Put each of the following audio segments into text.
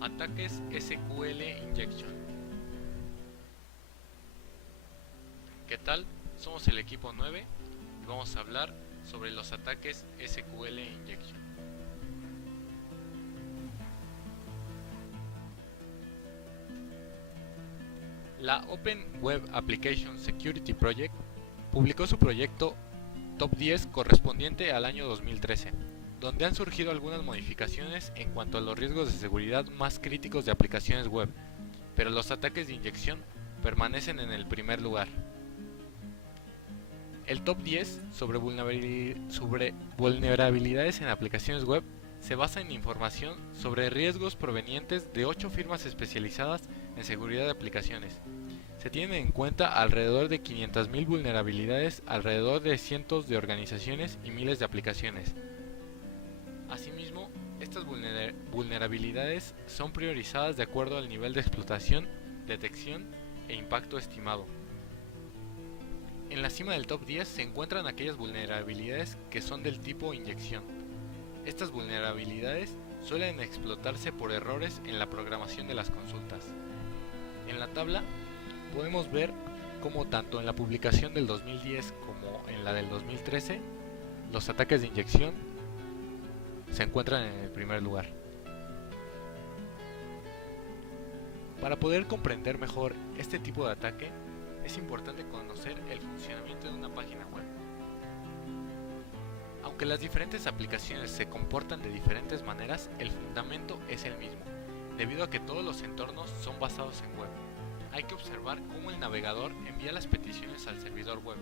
Ataques SQL Injection. ¿Qué tal? Somos el equipo 9 y vamos a hablar sobre los ataques SQL Injection. La Open Web Application Security Project publicó su proyecto Top 10 correspondiente al año 2013, donde han surgido algunas modificaciones en cuanto a los riesgos de seguridad más críticos de aplicaciones web, pero los ataques de inyección permanecen en el primer lugar. El Top 10 sobre vulnerabilidades en aplicaciones web se basa en información sobre riesgos provenientes de 8 firmas especializadas en seguridad de aplicaciones. Se tienen en cuenta alrededor de 500.000 vulnerabilidades alrededor de cientos de organizaciones y miles de aplicaciones. Asimismo, estas vulnerabilidades son priorizadas de acuerdo al nivel de explotación, detección e impacto estimado. En la cima del top 10 se encuentran aquellas vulnerabilidades que son del tipo inyección. Estas vulnerabilidades suelen explotarse por errores en la programación de las consultas. En la tabla podemos ver cómo tanto en la publicación del 2010 como en la del 2013 los ataques de inyección se encuentran en el primer lugar. Para poder comprender mejor este tipo de ataque, es importante conocer el funcionamiento de una página web. Aunque las diferentes aplicaciones se comportan de diferentes maneras, el fundamento es el mismo, debido a que todos los entornos son basados en web. Hay que observar cómo el navegador envía las peticiones al servidor web.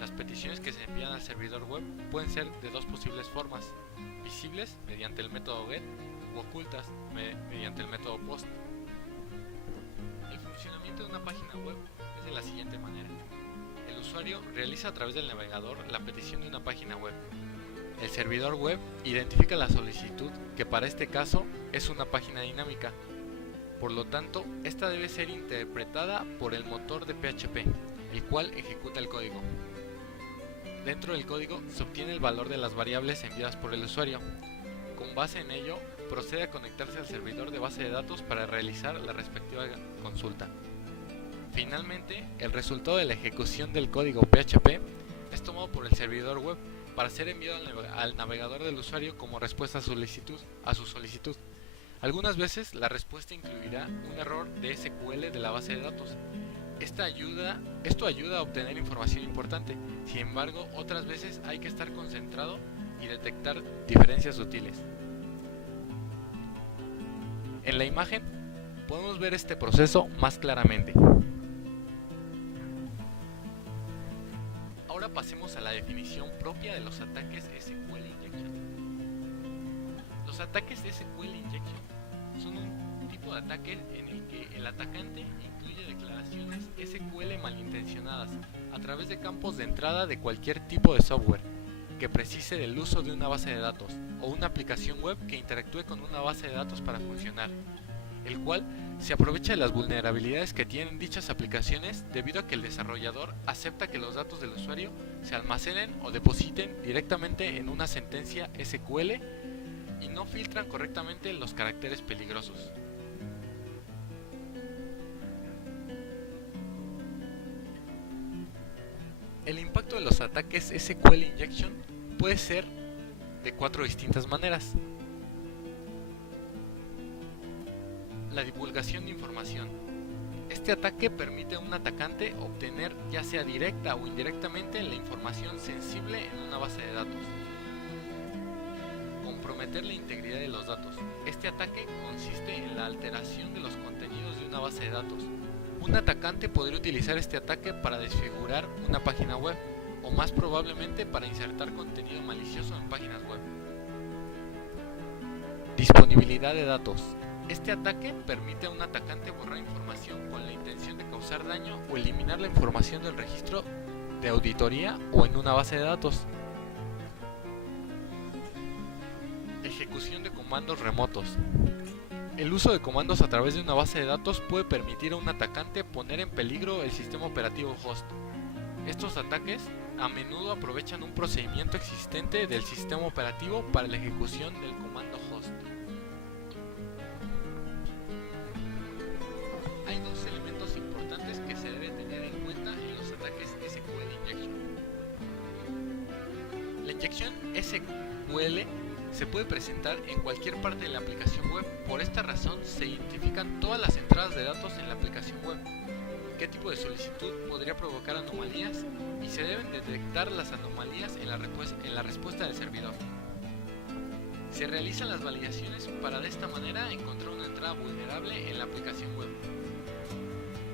Las peticiones que se envían al servidor web pueden ser de dos posibles formas: visibles mediante el método get u ocultas mediante el método post. El funcionamiento de una página web es de la siguiente manera. El usuario realiza a través del navegador la petición de una página web. El servidor web identifica la solicitud, que para este caso es una página dinámica. Por lo tanto, esta debe ser interpretada por el motor de PHP, el cual ejecuta el código. Dentro del código se obtiene el valor de las variables enviadas por el usuario. Con base en ello, procede a conectarse al servidor de base de datos para realizar la respectiva consulta. Finalmente, el resultado de la ejecución del código PHP es tomado por el servidor web para ser enviado al navegador del usuario como respuesta a su solicitud. Algunas veces la respuesta incluirá un error de SQL de la base de datos. Esto ayuda a obtener información importante. Sin embargo, otras veces hay que estar concentrado y detectar diferencias sutiles. En la imagen podemos ver este proceso más claramente. Ahora pasemos a la definición propia de los ataques SQL Injection. Los ataques SQL Injection son un tipo de ataque en el que el atacante incluye declaraciones SQL malintencionadas a través de campos de entrada de cualquier tipo de software que precise del uso de una base de datos o una aplicación web que interactúe con una base de datos para funcionar, el cual se aprovecha de las vulnerabilidades que tienen dichas aplicaciones debido a que el desarrollador acepta que los datos del usuario se almacenen o depositen directamente en una sentencia SQL y no filtran correctamente los caracteres peligrosos. El impacto de los ataques SQL Injection puede ser de 4 distintas maneras. La divulgación de información. Este ataque permite a un atacante obtener, ya sea directa o indirectamente, la información sensible en una base de datos. Comprometer la integridad de los datos. Este ataque consiste en la alteración de los contenidos de una base de datos. Un atacante podría utilizar este ataque para desfigurar una página web, o más probablemente para insertar contenido malicioso en páginas web. Disponibilidad de datos. Este ataque permite a un atacante borrar información con la intención de causar daño o eliminar la información del registro de auditoría o en una base de datos. Ejecución de comandos remotos. El uso de comandos a través de una base de datos puede permitir a un atacante poner en peligro el sistema operativo host. Estos ataques a menudo aprovechan un procedimiento existente del sistema operativo para la ejecución del comando host. La inyección SQL se puede presentar en cualquier parte de la aplicación web. Por esta razón se identifican todas las entradas de datos en la aplicación web, qué tipo de solicitud podría provocar anomalías y se deben detectar las anomalías en la respuesta del servidor. Se realizan las validaciones para de esta manera encontrar una entrada vulnerable en la aplicación web.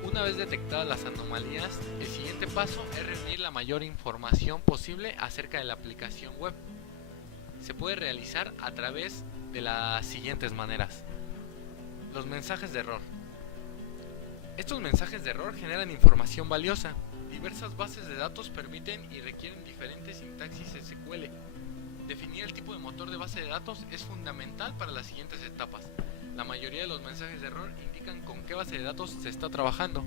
Una vez detectadas las anomalías, el siguiente paso es reunir la mayor información posible acerca de la aplicación web. Se puede realizar a través de las siguientes maneras. Los mensajes de error. Estos mensajes de error generan información valiosa. Diversas bases de datos permiten y requieren diferentes sintaxis SQL. Definir el tipo de motor de base de datos es fundamental para las siguientes etapas. La mayoría de los mensajes de error indican con qué base de datos se está trabajando.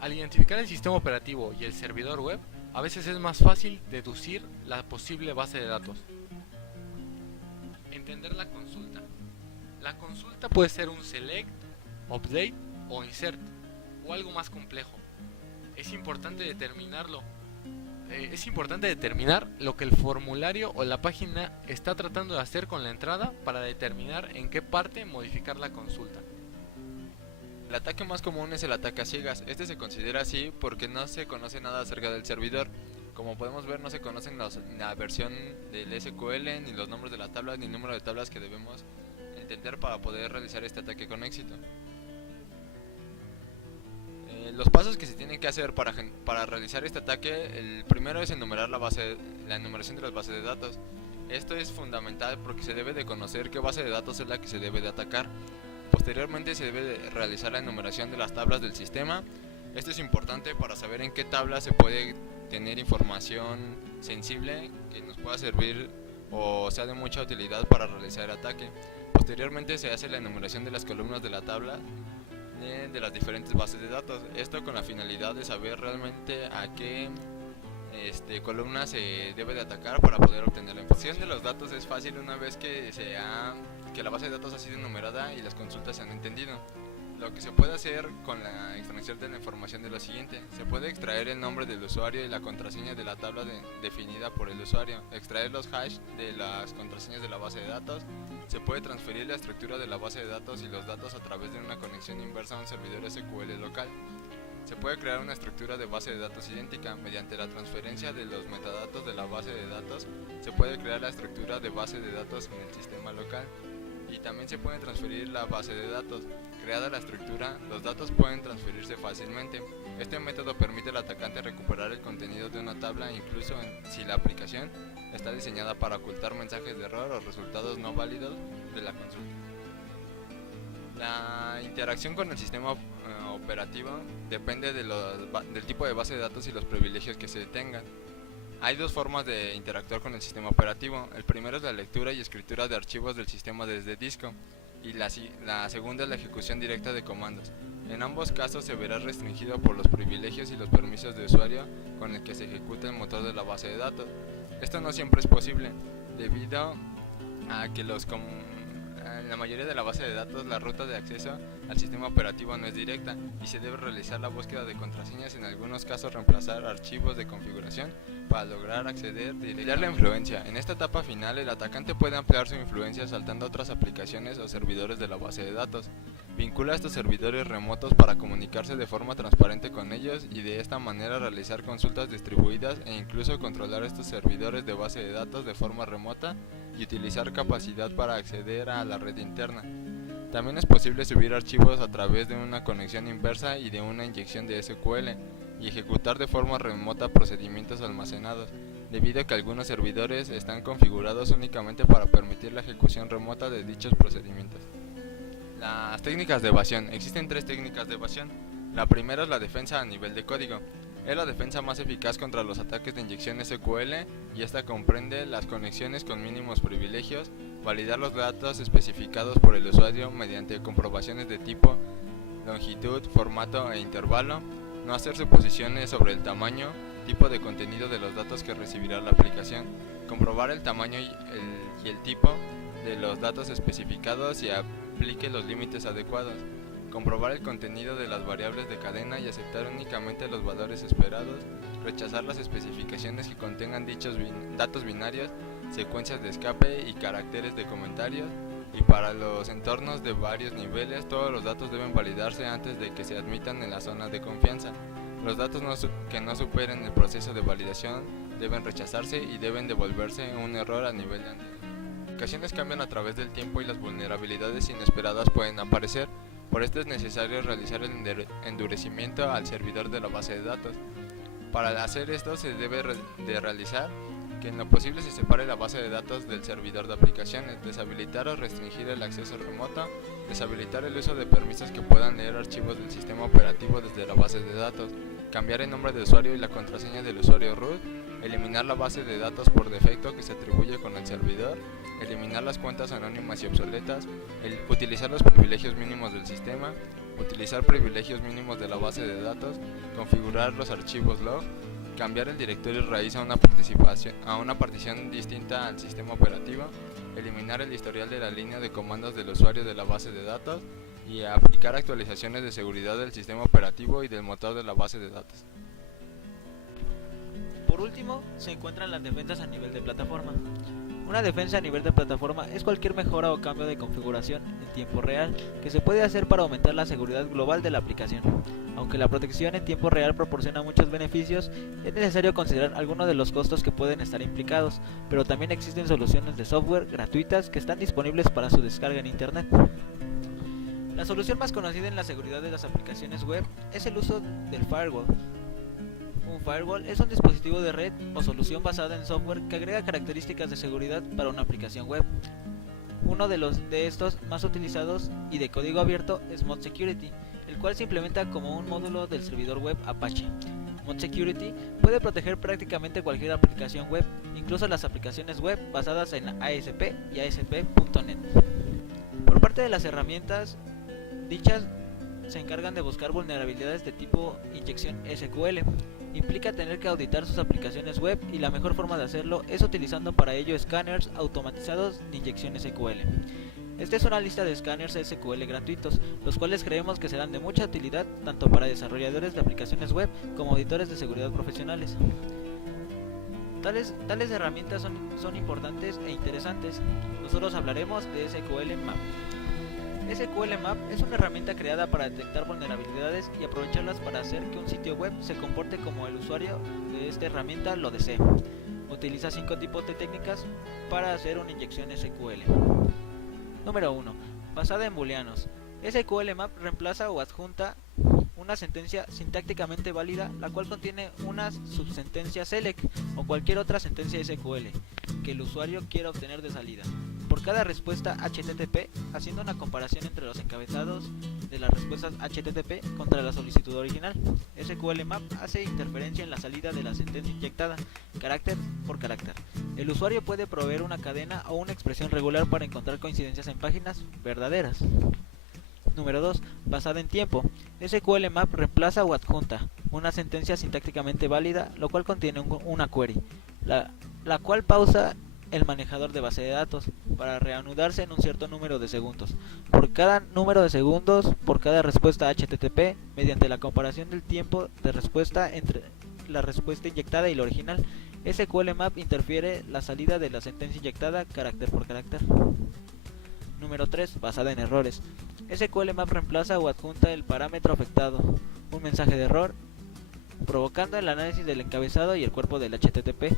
Al identificar el sistema operativo y el servidor web, a veces es más fácil deducir la posible base de datos. Entender la consulta. La consulta puede ser un select, update o insert, o algo más complejo. Es importante determinar lo que el formulario o la página está tratando de hacer con la entrada para determinar en qué parte modificar la consulta. El ataque más común es el ataque a ciegas. Este se considera así porque no se conoce nada acerca del servidor. Como podemos ver, no se conocen la versión del SQL, ni los nombres de las tablas, ni el número de tablas que debemos entender para poder realizar este ataque con éxito. Los pasos que se tienen que hacer para realizar este ataque, el primero es enumerar la enumeración de las bases de datos. Esto es fundamental porque se debe de conocer qué base de datos es la que se debe de atacar. Posteriormente se debe de realizar la enumeración de las tablas del sistema. Esto es importante para saber en qué tabla se puede tener información sensible que nos pueda servir o sea de mucha utilidad para realizar el ataque. Posteriormente se hace la enumeración de las columnas de la tabla de las diferentes bases de datos. Esto con la finalidad de saber realmente a qué columna se debe de atacar para poder obtener la información. De los datos es fácil una vez que la base de datos ha sido enumerada y las consultas se han entendido. Lo que se puede hacer con la extracción de la información de lo siguiente: se puede extraer el nombre del usuario y la contraseña de la tabla definida por el usuario, extraer los hash de las contraseñas de la base de datos, se puede transferir la estructura de la base de datos y los datos a través de una conexión inversa a un servidor SQL local. Se puede crear una estructura de base de datos idéntica. Mediante la transferencia de los metadatos de la base de datos, se puede crear la estructura de base de datos en el sistema local. Y también se puede transferir la base de datos. Creada la estructura, los datos pueden transferirse fácilmente. Este método permite al atacante recuperar el contenido de una tabla incluso si la aplicación está diseñada para ocultar mensajes de error o resultados no válidos de la consulta. La interacción con el sistema operativo depende del tipo de base de datos y los privilegios que se tengan. Hay dos formas de interactuar con el sistema operativo. El primero es la lectura y escritura de archivos del sistema desde disco, y la segunda es la ejecución directa de comandos. En ambos casos se verá restringido por los privilegios y los permisos de usuario con el que se ejecuta el motor de la base de datos. Esto no siempre es posible, debido a que en la mayoría de la base de datos la ruta de acceso al sistema operativo no es directa y se debe realizar la búsqueda de contraseñas, en algunos casos reemplazar archivos de configuración para lograr acceder directamente. La influencia. En esta etapa final, el atacante puede ampliar su influencia saltando a otras aplicaciones o servidores de la base de datos. Vincula a estos servidores remotos para comunicarse de forma transparente con ellos y de esta manera realizar consultas distribuidas e incluso controlar estos servidores de base de datos de forma remota y utilizar capacidad para acceder a la red interna. También es posible subir archivos a través de una conexión inversa y de una inyección de SQL y ejecutar de forma remota procedimientos almacenados, debido a que algunos servidores están configurados únicamente para permitir la ejecución remota de dichos procedimientos. Las técnicas de evasión. Existen tres técnicas de evasión. La primera es la defensa a nivel de código. Es la defensa más eficaz contra los ataques de inyección SQL y esta comprende las conexiones con mínimos privilegios, validar los datos especificados por el usuario mediante comprobaciones de tipo, longitud, formato e intervalo, no hacer suposiciones sobre el tamaño, tipo de contenido de los datos que recibirá la aplicación, comprobar el tamaño y el tipo de los datos especificados y aplique los límites adecuados, comprobar el contenido de las variables de cadena y aceptar únicamente los valores esperados, rechazar las especificaciones que contengan dichos datos binarios, secuencias de escape y caracteres de comentarios. Y para los entornos de varios niveles, todos los datos deben validarse antes de que se admitan en la zona de confianza. Los datos que no superen el proceso de validación deben rechazarse y deben devolverse un error a nivel de anillo. Las aplicaciones cambian a través del tiempo y las vulnerabilidades inesperadas pueden aparecer. Por esto es necesario realizar el endurecimiento al servidor de la base de datos. Para hacer esto se debe de realizar que en lo posible se separe la base de datos del servidor de aplicaciones, deshabilitar o restringir el acceso remoto, deshabilitar el uso de permisos que puedan leer archivos del sistema operativo desde la base de datos, cambiar el nombre de usuario y la contraseña del usuario root, eliminar la base de datos por defecto que se atribuye con el servidor, eliminar las cuentas anónimas y obsoletas, utilizar los privilegios mínimos del sistema, utilizar privilegios mínimos de la base de datos, configurar los archivos log, cambiar el directorio raíz a una partición distinta al sistema operativo, eliminar el historial de la línea de comandos del usuario de la base de datos y aplicar actualizaciones de seguridad del sistema operativo y del motor de la base de datos. Por último, se encuentran las defensas a nivel de plataforma. Una defensa a nivel de plataforma es cualquier mejora o cambio de configuración en tiempo real que se puede hacer para aumentar la seguridad global de la aplicación. Aunque la protección en tiempo real proporciona muchos beneficios, es necesario considerar algunos de los costos que pueden estar implicados, pero también existen soluciones de software gratuitas que están disponibles para su descarga en Internet. La solución más conocida en la seguridad de las aplicaciones web es el uso del firewall. Un firewall es un dispositivo de red o solución basada en software que agrega características de seguridad para una aplicación web. Uno de estos más utilizados y de código abierto es Mod Security, el cual se implementa como un módulo del servidor web Apache. Mod Security puede proteger prácticamente cualquier aplicación web, incluso las aplicaciones web basadas en ASP y ASP.NET. Por parte de las herramientas, dichas se encargan de buscar vulnerabilidades de tipo inyección SQL. Implica tener que auditar sus aplicaciones web y la mejor forma de hacerlo es utilizando para ello escáneres automatizados de inyección SQL. Esta es una lista de escáneres SQL gratuitos, los cuales creemos que serán de mucha utilidad tanto para desarrolladores de aplicaciones web como auditores de seguridad profesionales. Tales herramientas son importantes e interesantes. Nosotros hablaremos de SQL Map. SQL Map es una herramienta creada para detectar vulnerabilidades y aprovecharlas para hacer que un sitio web se comporte como el usuario de esta herramienta lo desee. Utiliza 5 tipos de técnicas para hacer una inyección SQL. Número 1. Basada en booleanos. SQL Map reemplaza o adjunta una sentencia sintácticamente válida, la cual contiene una subsentencia select o cualquier otra sentencia SQL que el usuario quiera obtener de salida. Por cada respuesta HTTP, haciendo una comparación entre los encabezados de las respuestas HTTP contra la solicitud original. SQL Map hace interferencia en la salida de la sentencia inyectada, carácter por carácter. El usuario puede proveer una cadena o una expresión regular para encontrar coincidencias en páginas verdaderas. Número 2. Basada en tiempo. SQL Map reemplaza o adjunta una sentencia sintácticamente válida, lo cual contiene una query, la cual pausa el manejador de base de datos para reanudarse en un cierto número de segundos. Por cada número de segundos, por cada respuesta HTTP, mediante la comparación del tiempo de respuesta entre la respuesta inyectada y la original, SQL Map interfiere la salida de la sentencia inyectada carácter por carácter. Número 3. Basada en errores. SQL Map reemplaza o adjunta el parámetro afectado, un mensaje de error, provocando el análisis del encabezado y el cuerpo del HTTP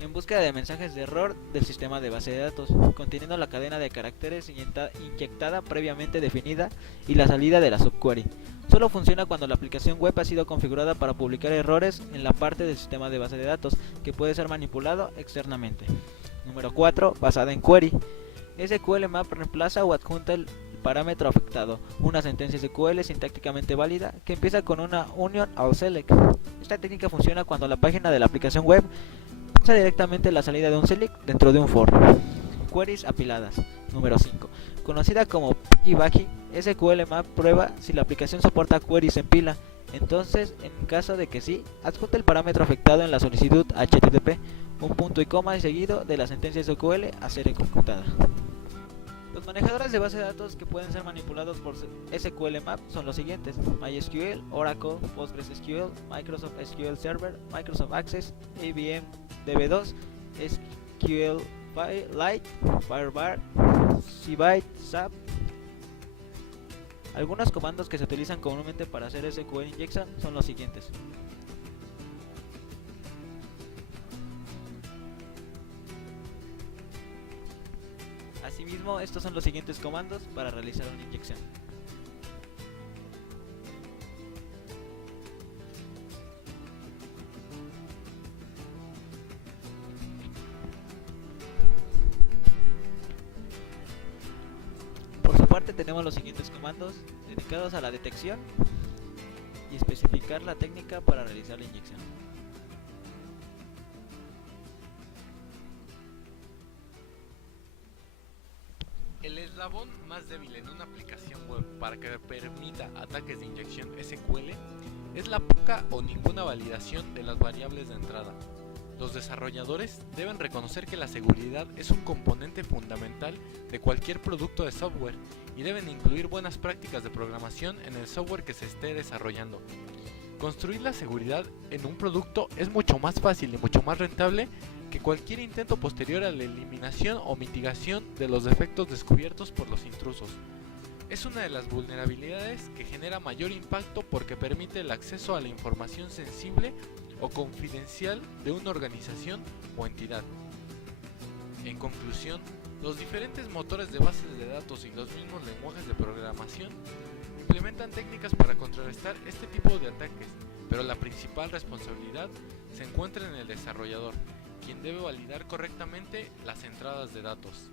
en búsqueda de mensajes de error del sistema de base de datos, conteniendo la cadena de caracteres inyectada previamente definida y la salida de la subquery. Solo funciona cuando la aplicación web ha sido configurada para publicar errores en la parte del sistema de base de datos, que puede ser manipulado externamente. Número 4. Basada en query. SQL Map reemplaza o adjunta el parámetro afectado, una sentencia SQL sintácticamente válida que empieza con una union o select. Esta técnica funciona cuando la página de la aplicación web pasa directamente la salida de un select dentro de un for. Queries apiladas. Número 5. Conocida como piggyback, SQL Map prueba si la aplicación soporta queries en pila. Entonces, en caso de que sí, adjunta el parámetro afectado en la solicitud HTTP, un punto y coma y seguido de la sentencia SQL a ser ejecutada. Los manejadores de base de datos que pueden ser manipulados por SQL Map son los siguientes: MySQL, Oracle, PostgreSQL, Microsoft SQL Server, Microsoft Access, IBM DB2, SQLite, Firebird, Cbyte, SAP. Algunos comandos que se utilizan comúnmente para hacer SQL injection son los siguientes: Asimismo, estos son los siguientes comandos para realizar una inyección. Por su parte, tenemos los siguientes comandos dedicados a la detección y especificar la técnica para realizar la inyección. El eslabón más débil en una aplicación web para que permita ataques de inyección SQL es la poca o ninguna validación de las variables de entrada. Los desarrolladores deben reconocer que la seguridad es un componente fundamental de cualquier producto de software y deben incluir buenas prácticas de programación en el software que se esté desarrollando. Construir la seguridad en un producto es mucho más fácil y mucho más rentable que cualquier intento posterior a la eliminación o mitigación de los defectos descubiertos por los intrusos. Es una de las vulnerabilidades que genera mayor impacto porque permite el acceso a la información sensible o confidencial de una organización o entidad. En conclusión, los diferentes motores de bases de datos y los mismos lenguajes de programación implementan técnicas para contrarrestar este tipo de ataques, pero la principal responsabilidad se encuentra en el desarrollador, quien debe validar correctamente las entradas de datos.